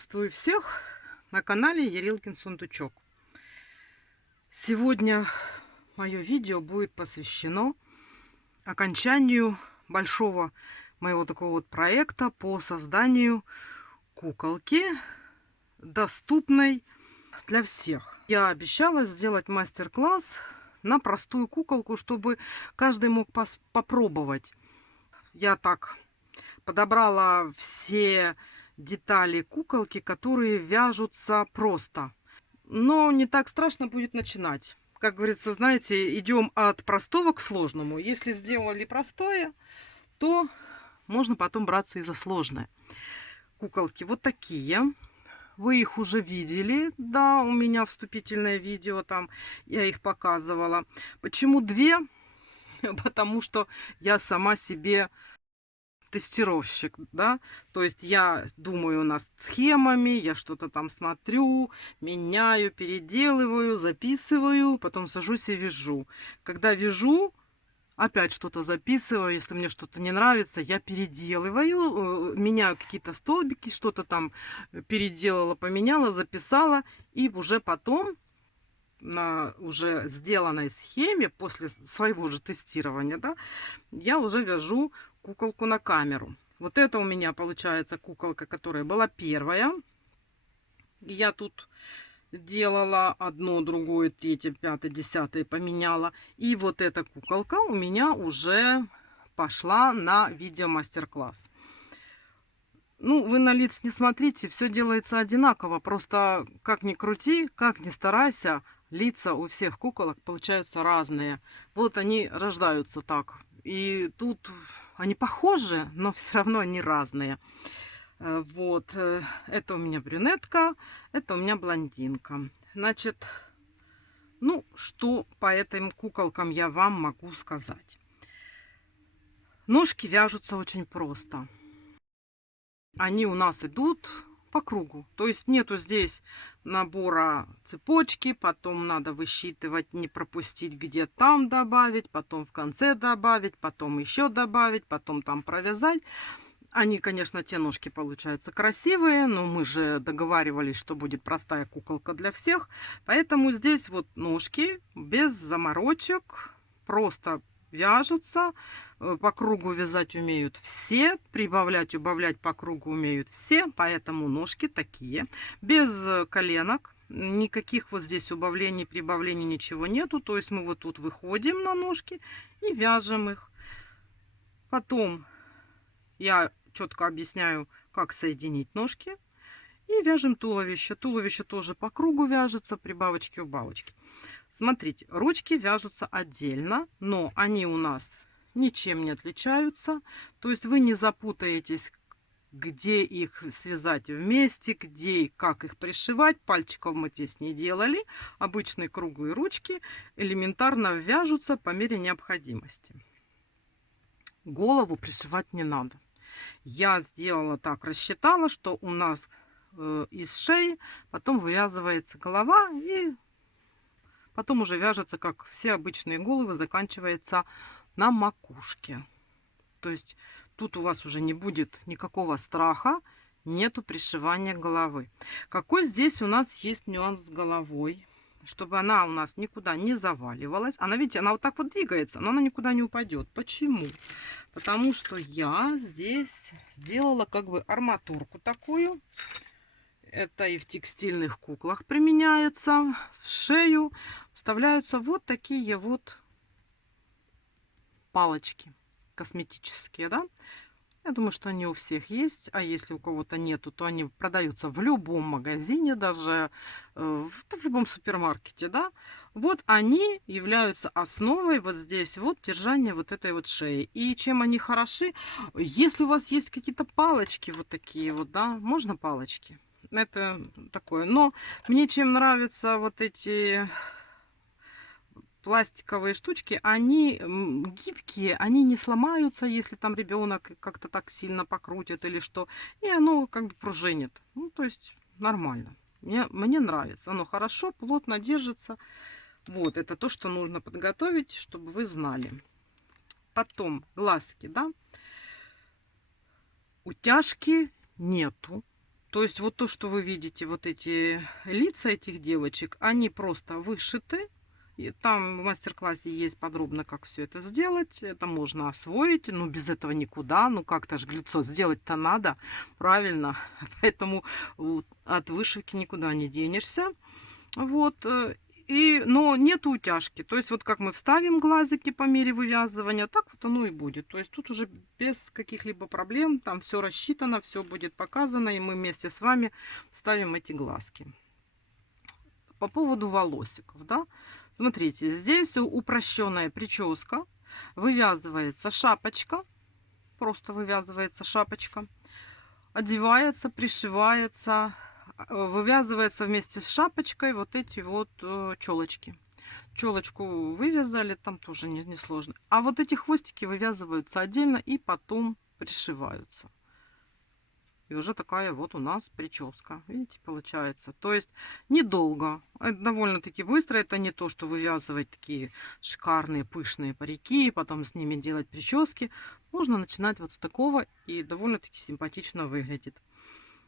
Приветствую всех на канале Ярилкин Сундучок. Сегодня мое видео будет посвящено окончанию большого моего такого вот проекта по созданию куколки, доступной для всех. Я обещала сделать мастер-класс на простую куколку, чтобы каждый мог попробовать. Я так подобрала все детали куколки, которые вяжутся просто. Но не так страшно будет начинать. Как говорится, знаете, идем от простого к сложному. Если сделали простое, то можно потом браться и за сложное. Куколки вот такие. Вы их уже видели. Да, у меня вступительное видео там, я их показывала. Почему две? Потому что я сама себе тестировщик, да, то есть я думаю над схемами, я что-то там смотрю, меняю, переделываю, записываю, потом сажусь и вяжу. Когда вяжу, опять что-то записываю, если мне что-то не нравится, я переделываю, меняю какие-то столбики, что-то там переделала, поменяла, записала, и уже потом на уже сделанной схеме, после своего же тестирования, да, я уже вяжу куколку на камеру. Вот это у меня получается куколка, которая была первая. Я тут делала одно, другое, третье, пятое, десятое, поменяла. И вот эта куколка у меня уже пошла на видео мастер-класс. Ну, вы на лиц не смотрите, все делается одинаково. Просто как ни крути, как ни старайся, лица у всех куколок получаются разные. Вот они рождаются так. И тут они похожи, но все равно они разные. Вот. Это у меня брюнетка, это у меня блондинка. Значит, ну, что по этим куколкам я вам могу сказать. Ножки вяжутся очень просто. Они у нас идут по кругу. То есть нету здесь набора цепочки, потом надо высчитывать, не пропустить, где там добавить, потом в конце добавить, потом еще добавить, потом там провязать. Они, конечно, те ножки получаются красивые, но мы же договаривались, что будет простая куколка для всех. Поэтому здесь вот ножки без заморочек, просто вяжутся. По кругу вязать умеют все, прибавлять, убавлять по кругу умеют все, поэтому ножки такие, без коленок. Никаких вот здесь убавлений, прибавлений, ничего нету. То есть мы вот тут выходим на ножки и вяжем их. Потом я четко объясняю, как соединить ножки. И вяжем туловище. Туловище тоже по кругу вяжется, прибавочки, убавочки. Смотрите, ручки вяжутся отдельно, но они у нас ничем не отличаются. То есть вы не запутаетесь, где их связать вместе, где и как их пришивать. Пальчиков мы здесь не делали. Обычные круглые ручки элементарно вяжутся по мере необходимости. Голову пришивать не надо. Я сделала так, рассчитала, что у нас из шеи потом вывязывается голова и потом уже вяжется, как все обычные головы, заканчивается на макушке. То есть тут у вас уже не будет никакого страха, нету пришивания головы. Какой здесь у нас есть нюанс с головой? Чтобы она у нас никуда не заваливалась. Она, видите, она вот так вот двигается, но она никуда не упадет. Почему? Потому что я здесь сделала как бы арматурку такую. Это и в текстильных куклах применяется. В шею вставляются вот такие вот палочки косметические, да. Я думаю, что они у всех есть, а если у кого-то нету, то они продаются в любом магазине, даже в любом супермаркете, да. Вот они являются основой вот здесь вот держания вот этой вот шеи. И чем они хороши, если у вас есть какие-то палочки вот такие вот, да, можно палочки. Это такое. Но мне чем нравятся вот эти пластиковые штучки, они гибкие, они не сломаются, если там ребенок как-то так сильно покрутит или что. И оно как бы пружинит. Ну, то есть нормально. Мне нравится. Оно хорошо, плотно держится. Вот, это то, что нужно подготовить, чтобы вы знали. Потом глазки, да. Утяжки нету. То есть вот то, что вы видите, вот эти лица этих девочек, они просто вышиты. И там в мастер-классе есть подробно, как все это сделать. Это можно освоить, но без этого никуда. Ну как-то же лицо сделать-то надо, правильно? Поэтому вот от вышивки никуда не денешься. Вот. Но нет утяжки. То есть вот как мы вставим глазики по мере вывязывания, так вот оно и будет. То есть тут уже без каких-либо проблем. Там все рассчитано, все будет показано. И мы вместе с вами вставим эти глазки. По поводу волосиков, да. Смотрите, здесь упрощенная прическа. Вывязывается шапочка. Просто вывязывается шапочка. Одевается, пришивается. Вывязывается вместе с шапочкой вот эти вот челочки. Челочку вывязали, там тоже не сложно. А вот эти хвостики вывязываются отдельно и потом пришиваются. И уже такая вот у нас прическа. Видите, получается. То есть недолго. Это довольно-таки быстро. Это не то, что вывязывать такие шикарные пышные парики, и потом с ними делать прически. Можно начинать вот с такого, и довольно-таки симпатично выглядит.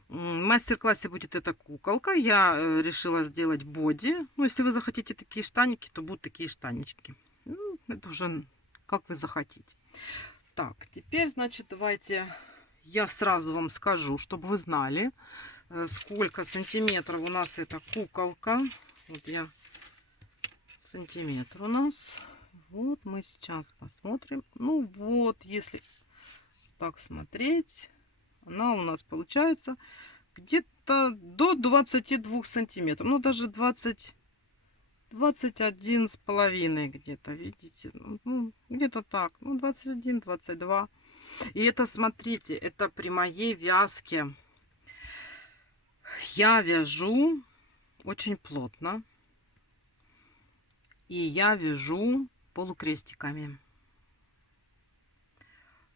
В мастер-классе будет эта куколка. Я решила сделать боди. Ну, если вы захотите такие штаники, то будут такие штанички. Ну, это уже как вы захотите. Так, теперь, значит, давайте я сразу вам скажу, чтобы вы знали, сколько сантиметров у нас эта куколка. Вот я сантиметр у нас. Вот мы сейчас посмотрим. Ну вот, если так смотреть, она у нас получается где-то до 22 сантиметров. Ну, даже 21 с половиной где-то, видите? Ну, где-то так. Ну, 21, 22. И это, смотрите, это при моей вязке. Я вяжу очень плотно. И я вяжу полукрестиками.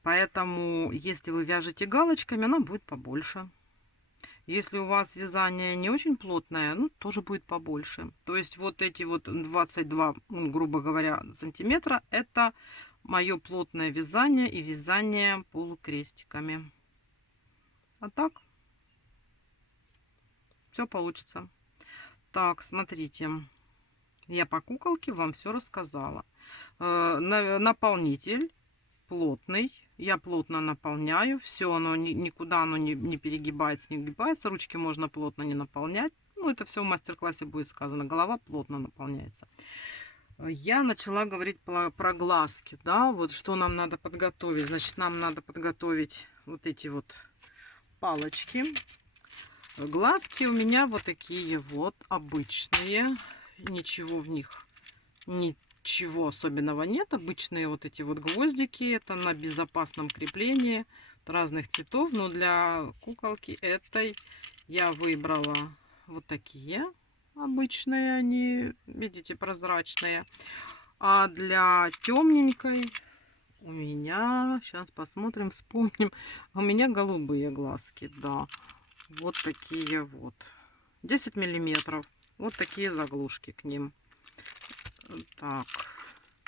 Поэтому, если вы вяжете галочками, она будет побольше. Если у вас вязание не очень плотное, ну, тоже будет побольше. То есть вот эти вот 22, ну, грубо говоря, сантиметра, это мое плотное вязание и вязание полукрестиками. А так все получится. Так, смотрите. Я по куколке вам все рассказала. Наполнитель плотный. Я плотно наполняю. Все, оно никуда оно не перегибается, не гибается. Ручки можно плотно не наполнять. Ну, это все в мастер-классе будет сказано. Голова плотно наполняется. Я начала говорить про глазки. Да, вот что нам надо подготовить. Значит, нам надо подготовить вот эти вот палочки. Глазки у меня вот такие вот обычные. Ничего в них, ничего особенного нет. Обычные вот эти вот гвоздики. Это на безопасном креплении разных цветов. Но для куколки этой я выбрала вот такие. Обычные они, видите, прозрачные. А для темненькой у меня, сейчас посмотрим, вспомним. У меня голубые глазки, да. Вот такие вот. 10 миллиметров. Вот такие заглушки к ним. Так.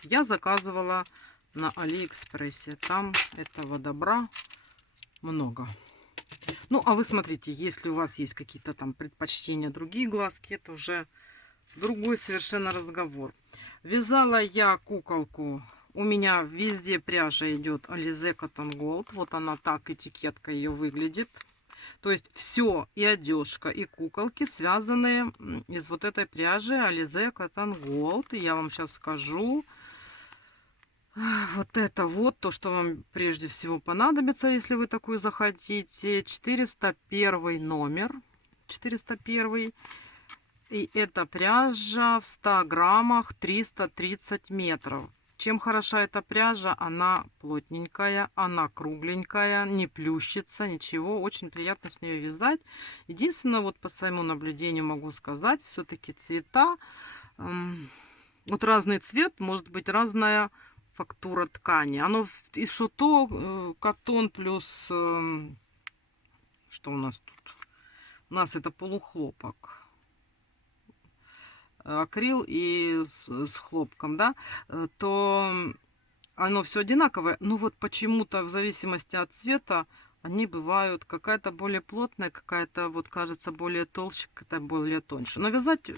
Я заказывала на Алиэкспрессе. Там этого добра много. Ну, а вы смотрите, если у вас есть какие-то там предпочтения, другие глазки, это уже другой совершенно разговор. Вязала я куколку. У меня везде пряжа идет Alize Cotton Gold. Вот она так, этикетка ее выглядит. То есть все, и одежка, и куколки связанные из вот этой пряжи Alize Cotton Gold. И я вам сейчас скажу. Вот это вот то, что вам прежде всего понадобится, если вы такую захотите. 401 номер. 401. И эта пряжа в 100 граммах 330 метров. Чем хороша эта пряжа? Она плотненькая, она кругленькая, не плющится, ничего. Очень приятно с нее вязать. Единственное, вот по своему наблюдению могу сказать, все-таки цвета. Вот разный цвет, может быть разная фактура ткани. Оно и шуто, катон плюс... Что у нас тут? У нас это полухлопок. Акрил и с хлопком, да, то оно все одинаковое. Но вот почему-то в зависимости от цвета они бывают какая-то более плотная, какая-то вот кажется более толще, какая-то более тоньше. Но вязать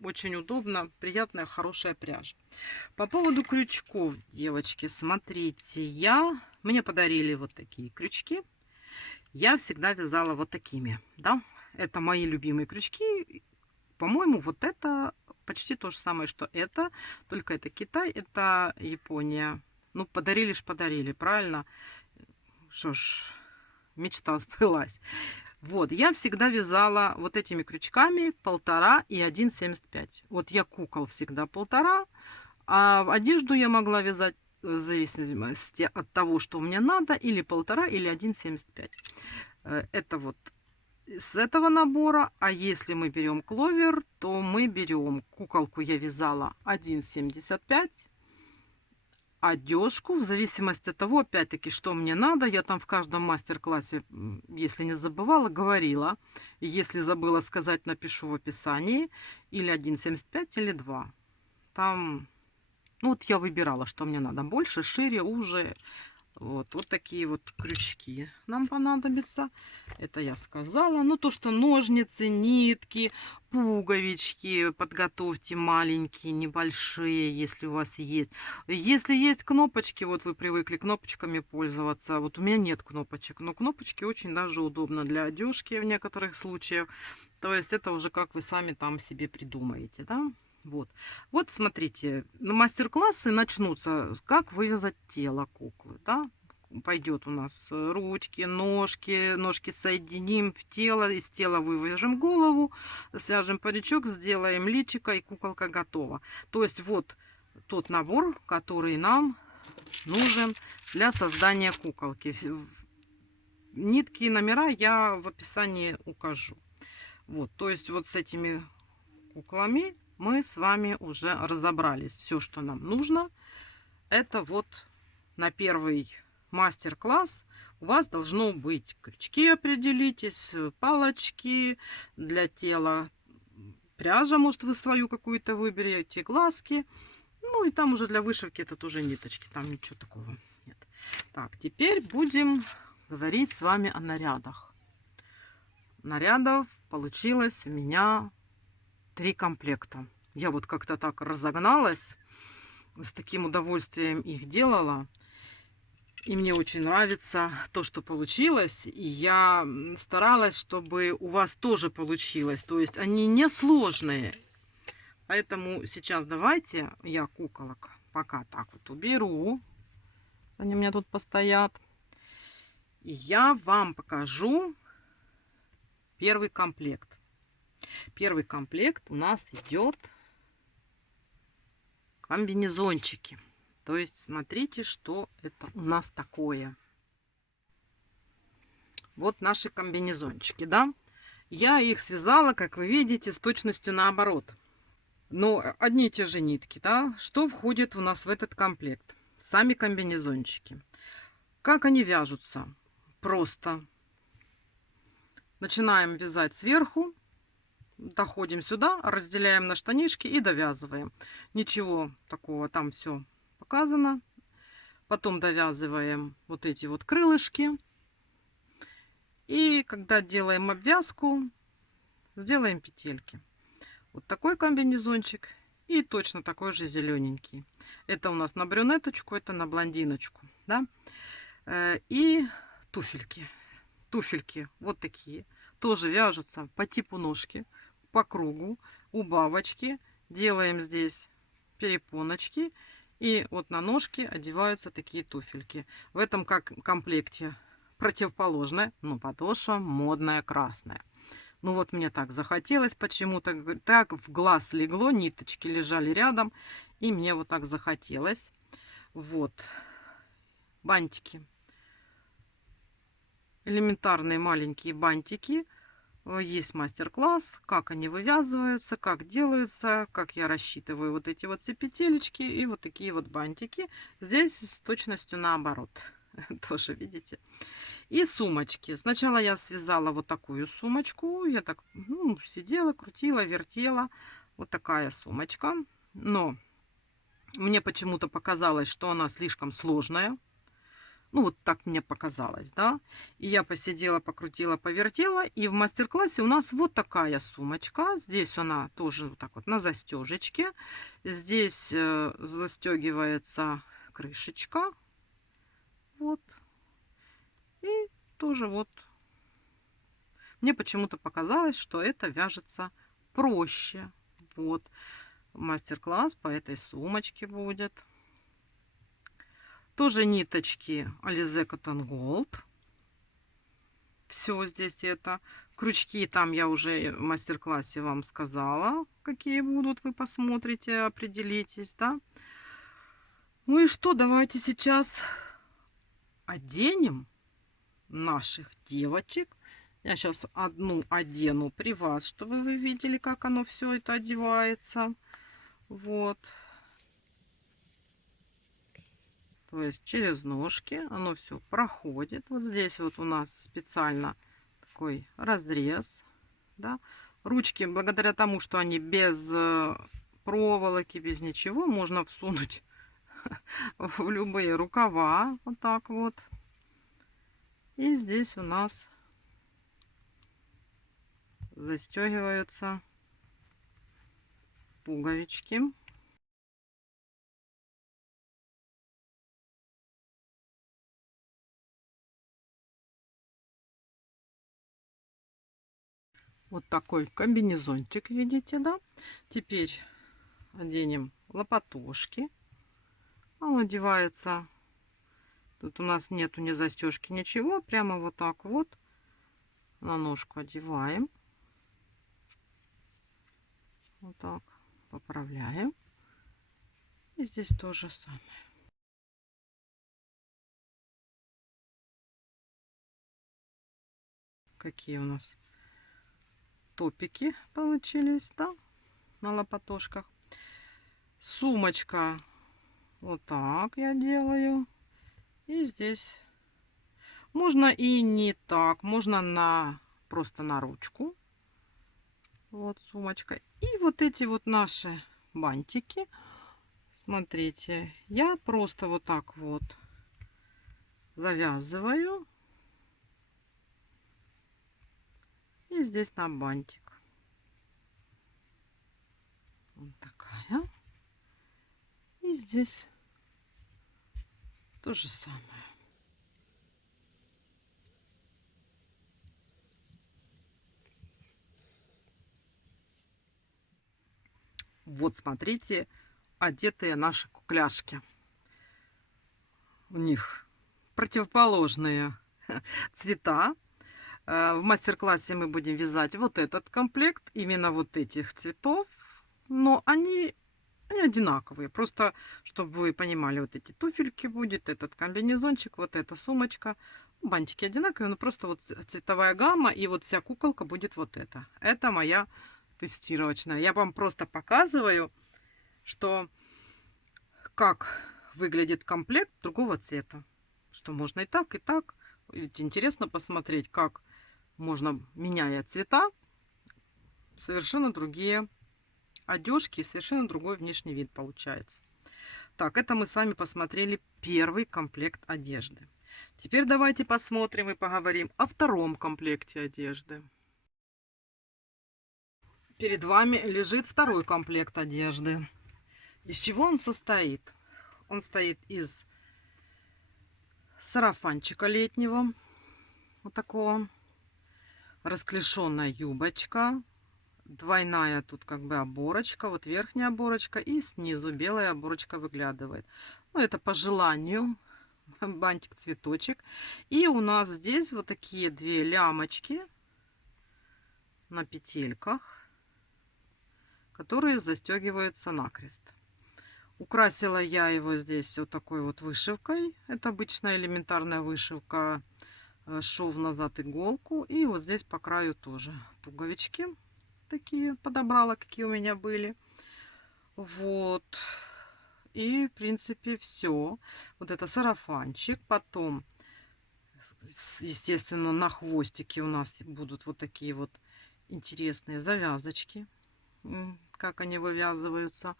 очень удобно, приятная, хорошая пряжа. По поводу крючков, девочки, смотрите, мне подарили вот такие крючки. Я всегда вязала вот такими, да. Это мои любимые крючки. По-моему, вот это почти то же самое, что это. Только это Китай, это Япония. Ну, подарили ж подарили, правильно? Что ж, мечта сбылась. Вот, я всегда вязала вот этими крючками 1,5 и 1,75. Вот я кукол всегда 1,5, а одежду я могла вязать в зависимости от того, что мне надо, или 1,5, или 1,75. Это вот с этого набора. А если мы берем кловер, то мы берем куколку, я вязала 1,75. Одежку в зависимости от того, опять-таки, что мне надо. Я там в каждом мастер-классе, если не забывала, говорила. И если забыла сказать, напишу в описании. Или 1,75, или 2. Там, ну вот я выбирала, что мне надо. Больше, шире, уже. Вот такие вот крючки нам понадобятся. Это я сказала. Ну, то, что ножницы, нитки, пуговички подготовьте маленькие, небольшие, если у вас есть. Если есть кнопочки, вот вы привыкли кнопочками пользоваться. Вот у меня нет кнопочек, но кнопочки очень даже удобно для одежки в некоторых случаях. То есть это уже как вы сами там себе придумаете, да? Вот смотрите, мастер-классы начнутся, как вывязать тело куклы, да? Пойдет у нас ручки, ножки соединим в тело, из тела вывяжем голову, свяжем паричок, сделаем личико, и куколка готова. То есть вот тот набор, который нам нужен для создания куколки. Нитки и номера я в описании укажу. Вот, то есть вот с этими куклами мы с вами уже разобрались. Все, что нам нужно, это вот на первый мастер-класс у вас должно быть крючки, определитесь, палочки для тела, пряжа, может, вы свою какую-то выберете, глазки. Ну и там уже для вышивки это тоже ниточки, там ничего такого нет. Так, теперь будем говорить с вами о нарядах. Нарядов получилось у меня 3 комплекта. Я вот как-то так разогналась, с таким удовольствием их делала. И мне очень нравится то, что получилось. И я старалась, чтобы у вас тоже получилось. То есть они не сложные. Поэтому сейчас давайте я куколок пока так вот уберу. Они у меня тут постоят. И я вам покажу первый комплект. Первый комплект у нас идет комбинезончики. То есть смотрите, что это у нас такое. Вот наши комбинезончики, да. Я их связала, как вы видите, с точностью наоборот. Но одни и те же нитки, да. Что входит у нас в этот комплект? Сами комбинезончики. Как они вяжутся? Просто начинаем вязать сверху. Доходим сюда, разделяем на штанишки и довязываем. Ничего такого, там все показано. Потом довязываем вот эти вот крылышки. И когда делаем обвязку, сделаем петельки. Вот такой комбинезончик. И точно такой же зелененький. Это у нас на брюнеточку, это на блондиночку. Да? И туфельки. Туфельки вот такие. Тоже вяжутся по типу ножки. По кругу, у бабочки делаем здесь перепоночки, и вот на ножки одеваются такие туфельки. В этом как комплекте противоположное, но подошва модная красная. Ну вот мне так захотелось почему-то, так в глаз легло, ниточки лежали рядом, и мне вот так захотелось. Вот бантики, элементарные маленькие бантики. Есть мастер-класс, как они вывязываются, как делаются, как я рассчитываю вот эти вот все петелечки и вот такие вот бантики. Здесь с точностью наоборот. Тоже видите. И сумочки. Сначала я связала вот такую сумочку. Я так сидела, крутила, вертела. Вот такая сумочка. Но мне почему-то показалось, что она слишком сложная. Ну, вот так мне показалось, да. И я посидела, покрутила, повертела. И в мастер-классе у нас вот такая сумочка. Здесь она тоже вот так вот на застежечке. Здесь застегивается крышечка. Вот. И тоже вот. Мне почему-то показалось, что это вяжется проще. Вот. Мастер-класс по этой сумочке будет. Тоже ниточки Alize Cotton Gold. Все здесь это. Крючки там я уже в мастер-классе вам сказала, какие будут. Вы посмотрите, определитесь, да. Ну и что, давайте сейчас оденем наших девочек. Я сейчас одну одену при вас, чтобы вы видели, как оно все это одевается. Вот. То есть через ножки оно все проходит. Вот здесь вот у нас специально такой разрез, да. Ручки, благодаря тому, что они без проволоки, без ничего, можно всунуть в любые рукава. Вот так вот. И здесь у нас застегиваются пуговички. Вот такой комбинезончик, видите, да? Теперь оденем лопатошки. Он одевается. Тут у нас нету ни застежки, ничего. Прямо вот так вот на ножку одеваем. Вот так поправляем. И здесь то же самое. Какие у нас топики получились, да, на лопатошках. Сумочка. Вот так я делаю. И здесь можно и не так. Можно просто на ручку. Вот сумочка. И вот эти вот наши бантики. Смотрите, я просто вот так вот завязываю. И здесь на бантик. Вот такая. И здесь то же самое. Вот смотрите, одетые наши кукляшки. У них противоположные цвета. В мастер-классе мы будем вязать вот этот комплект, именно вот этих цветов. Но они одинаковые. Просто, чтобы вы понимали, вот эти туфельки будет, этот комбинезончик, вот эта сумочка. Бантики одинаковые, но просто вот цветовая гамма, и вот вся куколка будет вот это. Это моя тестировочная. Я вам просто показываю, что как выглядит комплект другого цвета. Что можно и так, и так. Ведь интересно посмотреть, как можно, меняя цвета, совершенно другие одежки, совершенно другой внешний вид получается. Так, это мы с вами посмотрели первый комплект одежды. Теперь давайте посмотрим и поговорим о втором комплекте одежды. Перед вами лежит второй комплект одежды. Из чего он состоит? Он состоит из сарафанчика летнего, вот такого, расклешенная юбочка, двойная тут как бы оборочка, вот верхняя оборочка и снизу белая оборочка выглядывает. Ну, это по желанию, бантик, цветочек. И у нас здесь вот такие две лямочки на петельках, которые застегиваются накрест. Украсила я его здесь вот такой вот вышивкой. Это обычная элементарная вышивка. Шов назад, иголку. И вот здесь по краю тоже пуговички такие подобрала, какие у меня были. Вот. И, в принципе, все. Вот это сарафанчик. Потом, естественно, на хвостике у нас будут вот такие вот интересные завязочки. Как они вывязываются,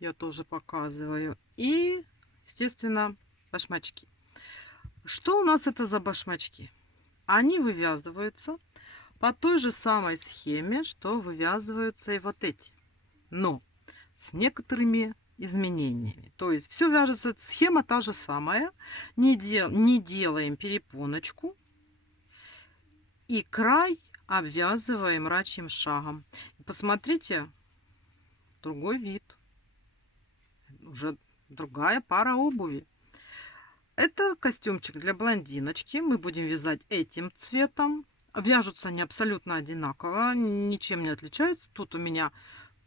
я тоже показываю. И, естественно, башмачки. Что у нас это за башмачки? Они вывязываются по той же самой схеме, что вывязываются и вот эти. Но с некоторыми изменениями. То есть все вяжется, схема та же самая. Не делаем перепоночку. И край обвязываем рачьим шагом. Посмотрите, другой вид. Уже другая пара обуви. Это костюмчик для блондиночки. Мы будем вязать этим цветом. Вяжутся они абсолютно одинаково, ничем не отличаются. Тут у меня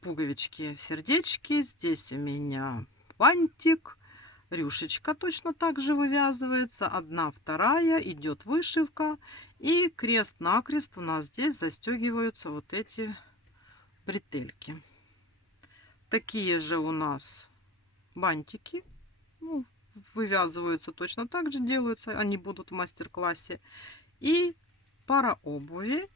пуговички, сердечки. Здесь у меня бантик. Рюшечка точно так же вывязывается. Одна, вторая. Идет вышивка. И крест-накрест у нас здесь застегиваются вот эти бретельки. Такие же у нас бантики. Ну, вывязываются точно так же, делаются. Они будут в мастер-классе. И пара обуви.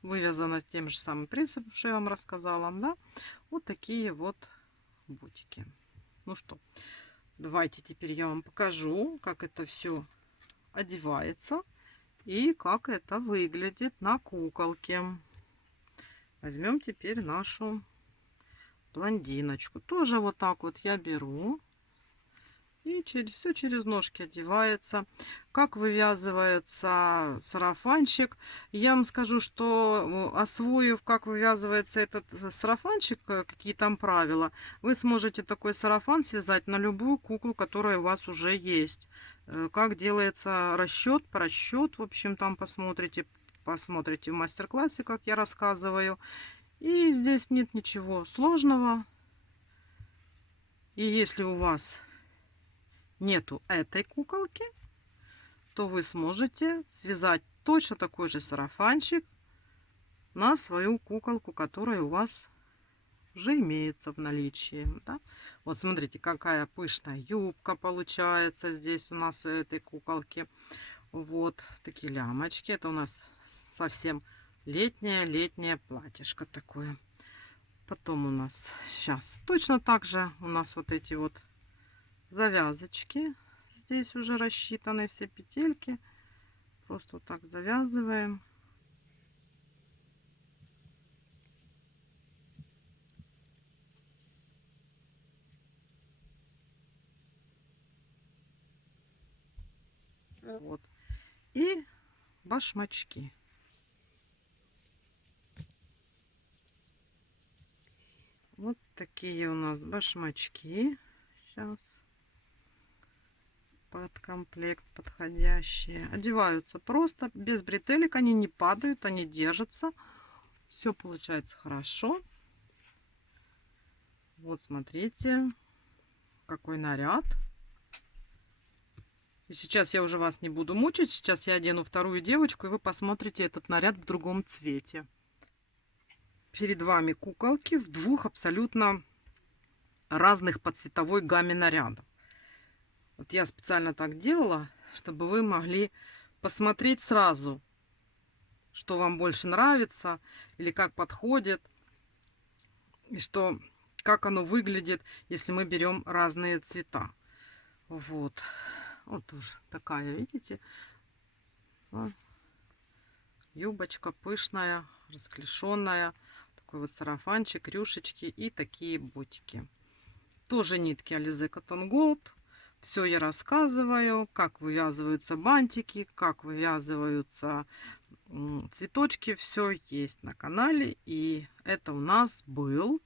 Вывязана тем же самым принципом, что я вам рассказала. Да? Вот такие вот бутики. Ну что, давайте теперь я вам покажу, как это все одевается и как это выглядит на куколке. Возьмем теперь нашу блондиночку. Тоже вот так вот я беру. И все через ножки одевается. Как вывязывается сарафанчик. Я вам скажу, что освоив, как вывязывается этот сарафанчик, какие там правила, вы сможете такой сарафан связать на любую куклу, которая у вас уже есть. Как делается расчет, просчет. В общем, там посмотрите в мастер-классе, как я рассказываю. И здесь нет ничего сложного. И если у вас нету этой куколки, то вы сможете связать точно такой же сарафанчик на свою куколку, которая у вас уже имеется в наличии. Да? Вот смотрите, какая пышная юбка получается здесь у нас в этой куколке. Вот такие лямочки. Это у нас совсем летнее платьишко такое. Потом у нас сейчас точно так же у нас вот эти вот завязочки. Здесь уже рассчитаны все петельки. Просто вот так завязываем. Вот. И башмачки. Вот такие у нас башмачки. Сейчас. Под комплект подходящие. Одеваются просто, без бретелек. Они не падают, они держатся. Все получается хорошо. Вот смотрите, какой наряд. И сейчас я уже вас не буду мучить. Сейчас я одену вторую девочку, и вы посмотрите этот наряд в другом цвете. Перед вами куколки в двух абсолютно разных по цветовой гамме нарядов. Вот я специально так делала, чтобы вы могли посмотреть сразу, что вам больше нравится или как подходит, и что, как оно выглядит, если мы берем разные цвета. Вот. Вот тоже такая, видите? Вот. Юбочка пышная, расклешенная. Такой вот сарафанчик, рюшечки и такие ботики. Тоже нитки Alize Cotton Gold. Все я рассказываю, как вывязываются бантики, как вывязываются цветочки. Все есть на канале. И это у нас был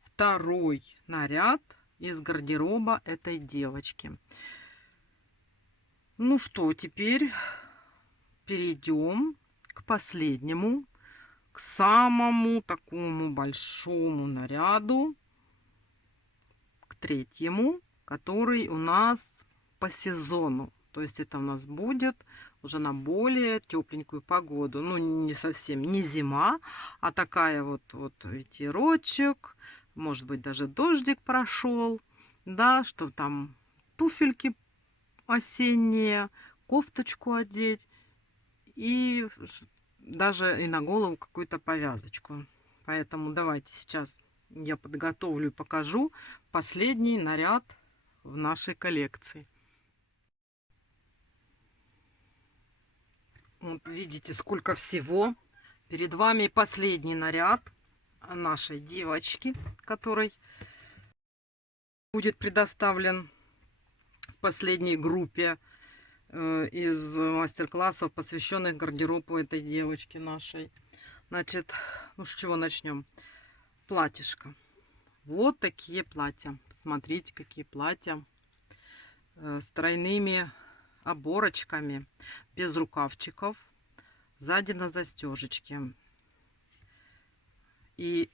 второй наряд из гардероба этой девочки. Ну что, теперь перейдем к последнему, к самому такому большому наряду, к третьему, который у нас по сезону. То есть это у нас будет уже на более тепленькую погоду. Ну, не совсем не зима, а такая вот ветерочек. Может быть, даже дождик прошел. Да, что там туфельки осенние, кофточку одеть. И даже и на голову какую-то повязочку. Поэтому давайте сейчас я подготовлю и покажу последний наряд в нашей коллекции. Вот видите, сколько всего. Перед вами последний наряд нашей девочки, который будет предоставлен в последней группе из мастер-классов, посвященных гардеробу этой девочки нашей. Значит, ну с чего начнем? Платьишко. Вот такие платья. Посмотрите, какие платья. С тройными оборочками, без рукавчиков. Сзади на застежечке. И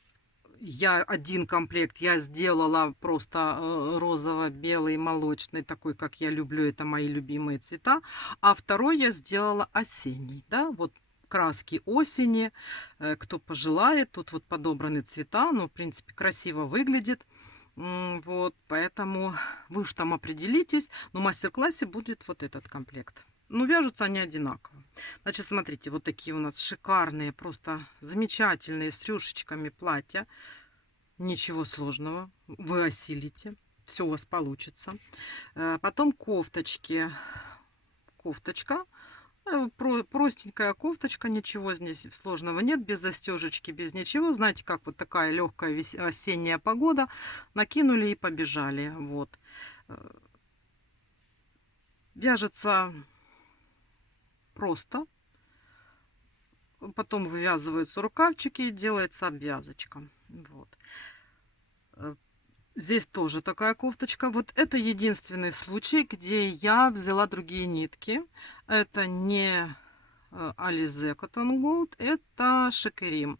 я один комплект я сделала просто розово-белый, молочный, такой, как я люблю, это мои любимые цвета. А второй я сделала осенний, да, вот краски осени, кто пожелает. Тут вот подобраны цвета, ну, в принципе, красиво выглядит. Вот, поэтому вы уж там определитесь. Но в мастер-классе будет вот этот комплект. Ну, вяжутся они одинаково. Значит, смотрите, вот такие у нас шикарные, просто замечательные с рюшечками платья. Ничего сложного, вы осилите, все у вас получится. Потом кофточки. Кофточка, простенькая кофточка, ничего здесь сложного нет, без застежечки, без ничего. Знаете, как вот такая легкая осенняя погода, накинули и побежали. Вот. Вяжется просто. Потом вывязываются рукавчики и делается обвязочка. Вот. Здесь тоже такая кофточка. Вот это единственный случай, где я взяла другие нитки. Это не Alize Cotton Gold, это Шекерим.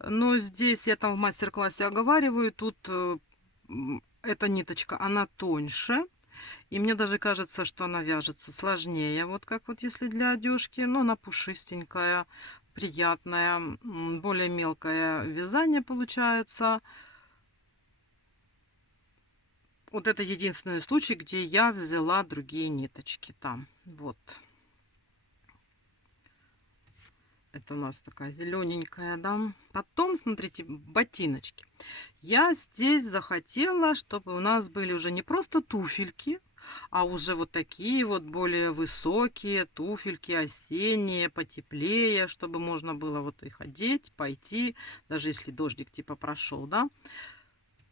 Но здесь я там в мастер-классе оговариваю, тут эта ниточка, она тоньше. И мне даже кажется, что она вяжется сложнее, вот как вот если для одежки. Но она пушистенькая, приятная, более мелкое вязание получается. Вот это единственный случай, где я взяла другие ниточки там. Вот. Это у нас такая зелененькая, да. Потом, смотрите, ботиночки. Я здесь захотела, чтобы у нас были уже не просто туфельки, а уже вот такие вот более высокие туфельки, осенние, потеплее, чтобы можно было вот их одеть, пойти, даже если дождик типа прошел, да.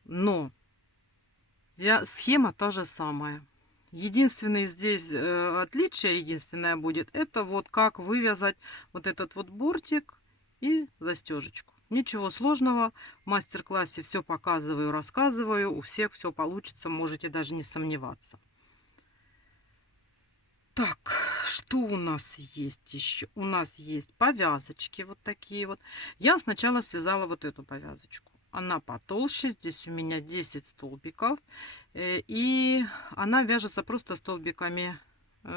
Но схема та же самая. Единственное здесь отличие, единственное будет, это вот как вывязать вот этот вот бортик и застежечку. Ничего сложного. В мастер-классе все показываю, рассказываю. У всех все получится, можете даже не сомневаться. Так, что у нас есть еще? У нас есть повязочки вот такие вот. Я сначала связала вот эту повязочку. Она потолще, здесь у меня 10 столбиков. И она вяжется просто столбиками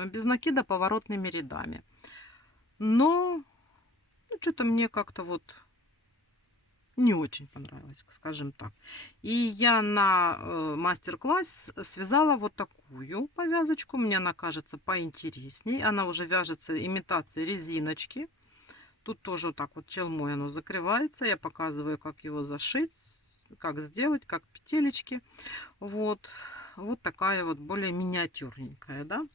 без накида, поворотными рядами. Но ну, что-то мне как-то вот не очень понравилось, скажем так. И я на мастер-класс связала вот такую повязочку. Мне она кажется поинтересней. Она уже вяжется имитацией резиночки. Тут тоже вот так вот челмой оно закрывается. Я показываю, как его зашить, как сделать, как петелечки. Вот, вот такая вот более миниатюрненькая, да.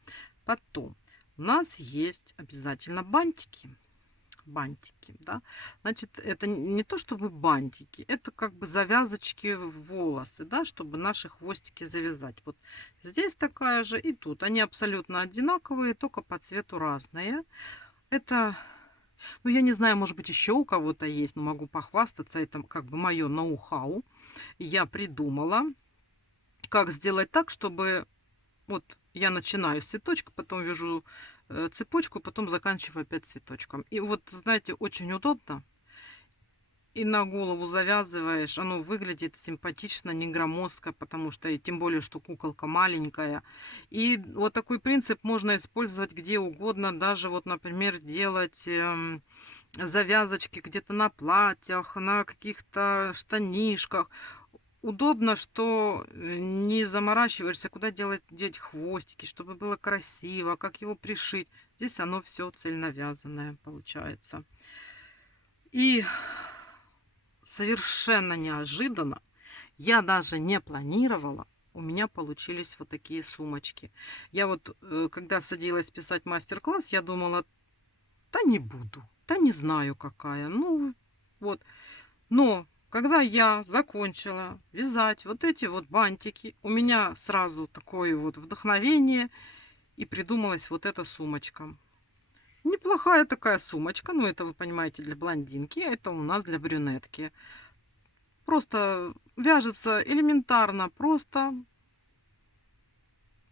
Потом у нас есть обязательно бантики. Бантики, да. Значит, это не то чтобы бантики, это как бы завязочки в волосы, да, чтобы наши хвостики завязать. Вот здесь такая же и тут. Они абсолютно одинаковые, только по цвету разные. Это, ну, я не знаю, может быть, еще у кого-то есть, но могу похвастаться. Это как бы мое ноу-хау. Я придумала, как сделать так, чтобы вот я начинаю с цветочка, потом вяжу цепочку, потом заканчиваю опять цветочком. И вот, знаете, очень удобно. И на голову завязываешь, оно выглядит симпатично, не громоздко, потому что, и тем более, что куколка маленькая. И вот такой принцип можно использовать где угодно, даже вот, например, делать завязочки где-то на платьях, на каких-то штанишках. Удобно, что не заморачиваешься, куда деть хвостики, чтобы было красиво, как его пришить. Здесь оно все цельновязанное получается. И совершенно неожиданно, я даже не планировала, у меня получились вот такие сумочки. Я вот, когда садилась писать мастер-класс, я думала, Да не буду, да не знаю какая. Ну, вот. Но когда я закончила вязать вот эти вот бантики, у меня сразу такое вот вдохновение, и придумалась вот эта сумочка. Неплохая такая сумочка, ну это вы понимаете для блондинки, это у нас для брюнетки. Просто вяжется элементарно, просто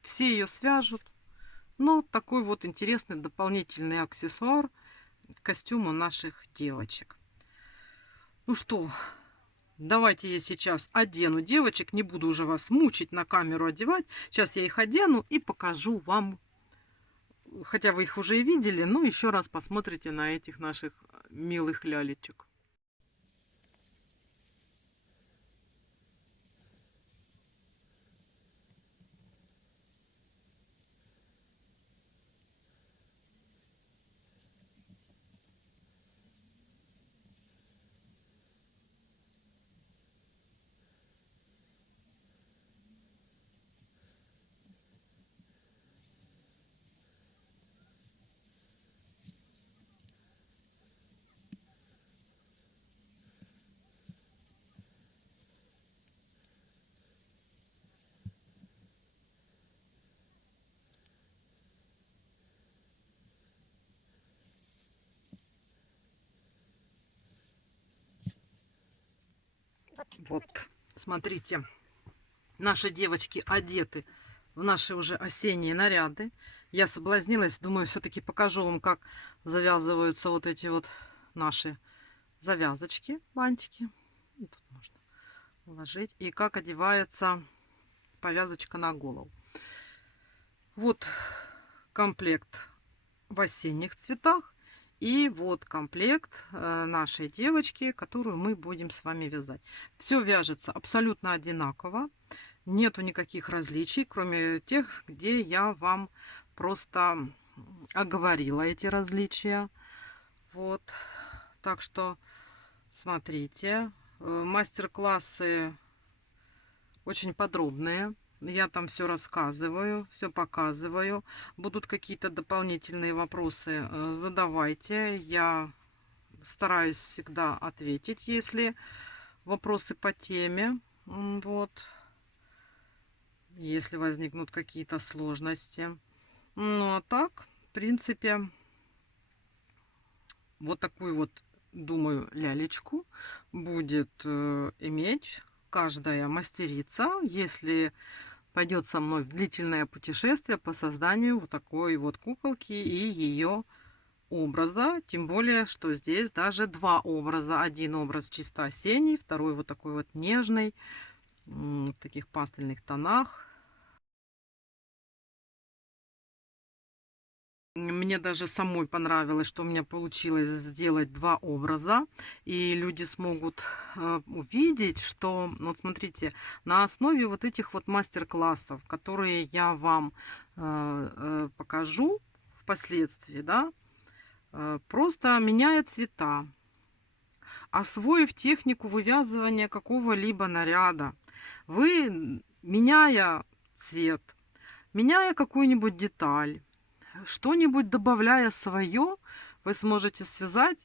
все ее свяжут. Но такой вот интересный дополнительный аксессуар к костюму наших девочек. Ну что, давайте я сейчас одену девочек, не буду уже вас мучить на камеру одевать. Сейчас я их одену и покажу вам, хотя вы их уже и видели, но еще раз посмотрите на этих наших милых лялечек. Вот, смотрите, наши девочки одеты в наши уже осенние наряды. Я соблазнилась, думаю, все-таки покажу вам, как завязываются вот эти вот наши завязочки, бантики. И тут можно уложить. И как одевается повязочка на голову. Вот комплект в осенних цветах. И вот комплект нашей девочки, которую мы будем с вами вязать. Все вяжется абсолютно одинаково. Нету никаких различий, кроме тех, где я вам просто оговорила эти различия. Вот. Так что смотрите. Мастер-классы очень подробные. Я там все рассказываю, все показываю. Будут какие-то дополнительные вопросы, задавайте. Я стараюсь всегда ответить, если вопросы по теме. Вот. Если возникнут какие-то сложности. Ну, а так, в принципе, вот такую вот, думаю, лялечку будет иметь каждая мастерица, если пойдет со мной в длительное путешествие по созданию вот такой вот куколки и ее образа. Тем более, что здесь даже два образа. Один образ чисто осенний, второй вот такой вот нежный, в таких пастельных тонах. Мне даже самой понравилось, что у меня получилось сделать два образа. И люди смогут увидеть, что, вот смотрите, на основе вот этих вот мастер-классов, которые я вам покажу впоследствии, да, просто меняя цвета, освоив технику вывязывания какого-либо наряда, вы, меняя цвет, меняя какую-нибудь деталь, что-нибудь добавляя свое, вы сможете связать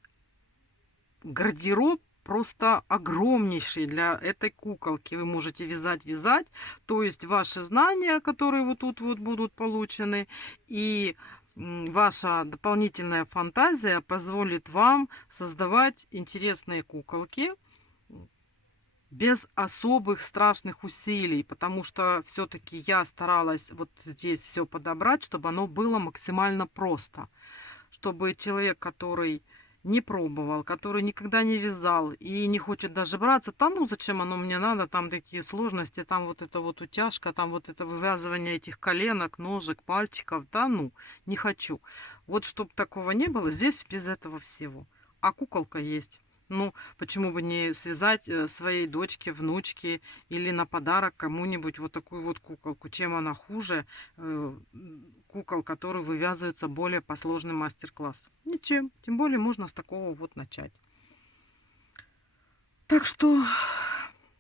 гардероб просто огромнейший для этой куколки. Вы можете вязать, то есть ваши знания, которые вот тут вот будут получены, и ваша дополнительная фантазия позволит вам создавать интересные куколки без особых страшных усилий, потому что все-таки я старалась вот здесь все подобрать, чтобы оно было максимально просто, чтобы человек, который не пробовал, который никогда не вязал и не хочет даже браться, там, ну зачем оно мне надо, там такие сложности, там вот это вот утяжка, там вот это вывязывание этих коленок, ножек, пальчиков, да ну, не хочу. Вот чтобы такого не было, здесь без этого всего. А куколка есть. Ну, почему бы не связать своей дочке, внучке или на подарок кому-нибудь вот такую вот куколку? Чем она хуже кукол, которые вывязываются более по сложным мастер-классам? Ничем. Тем более можно с такого вот начать. Так что...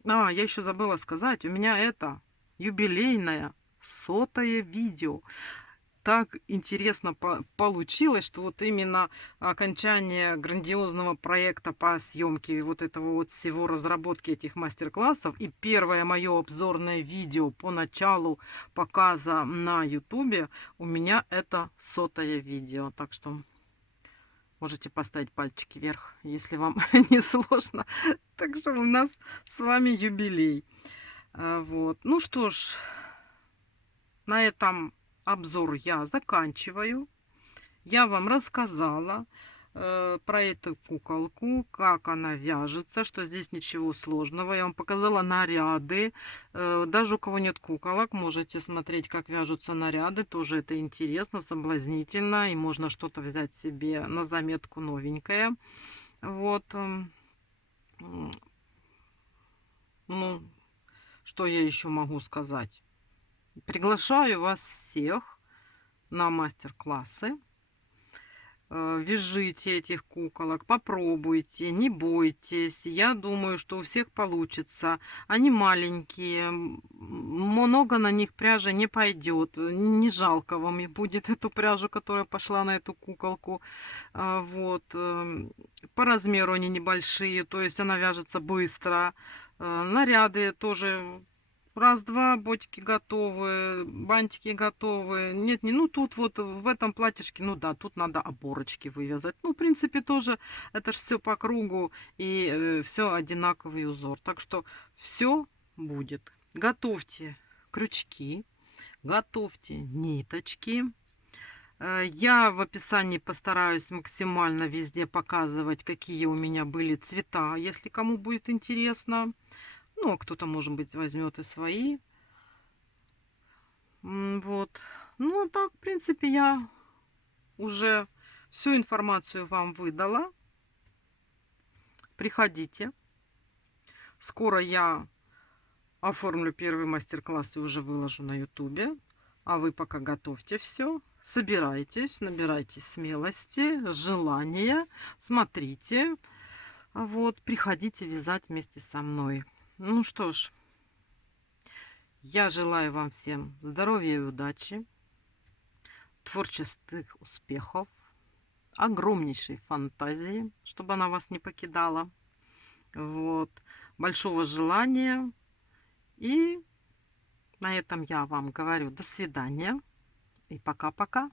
А, я еще забыла сказать, у меня это юбилейное 100-е видео. так интересно получилось, что вот именно окончание грандиозного проекта по съемке вот этого вот всего, разработки этих мастер-классов, и первое мое обзорное видео по началу показа на ютубе у меня это 100-е видео. Так что можете поставить пальчики вверх, если вам не сложно. Так что у нас с вами юбилей. Вот. Ну что ж, на этом обзор я заканчиваю. Я вам рассказала про эту куколку, как она вяжется, что здесь ничего сложного. Я вам показала наряды. Даже у кого нет куколок, можете смотреть, как вяжутся наряды. Тоже это интересно, соблазнительно. И можно что-то взять себе на заметку новенькое. Вот. Ну, что я еще могу сказать? Приглашаю вас всех на мастер-классы. Вяжите этих куколок, попробуйте, не бойтесь. Я думаю, что у всех получится. Они маленькие, много на них пряжи не пойдет. Не жалко вам и будет эту пряжу, которая пошла на эту куколку. Вот. По размеру они небольшие, то есть она вяжется быстро. Наряды тоже раз-два, ботики готовы, бантики готовы. Нет, не, ну тут вот в этом платьишке, ну да, тут надо оборочки вывязать. Ну, в принципе, тоже это же все по кругу и все одинаковый узор. Так что все будет. Готовьте крючки, готовьте ниточки. Я в описании постараюсь максимально везде показывать, какие у меня были цвета, если кому будет интересно. Ну, а кто-то, может быть, возьмет и свои. Вот. Ну, а так, в принципе, я уже всю информацию вам выдала. Приходите. Скоро я оформлю первый мастер-класс и уже выложу на ютубе. А вы пока готовьте все. Собирайтесь, набирайтесь смелости, желания. Смотрите. Вот, приходите вязать вместе со мной. Ну что ж. Я желаю вам всем здоровья и удачи, творческих успехов, огромнейшей фантазии, чтобы она вас не покидала. Вот. Большого желания. И на этом я вам говорю до свидания и пока-пока.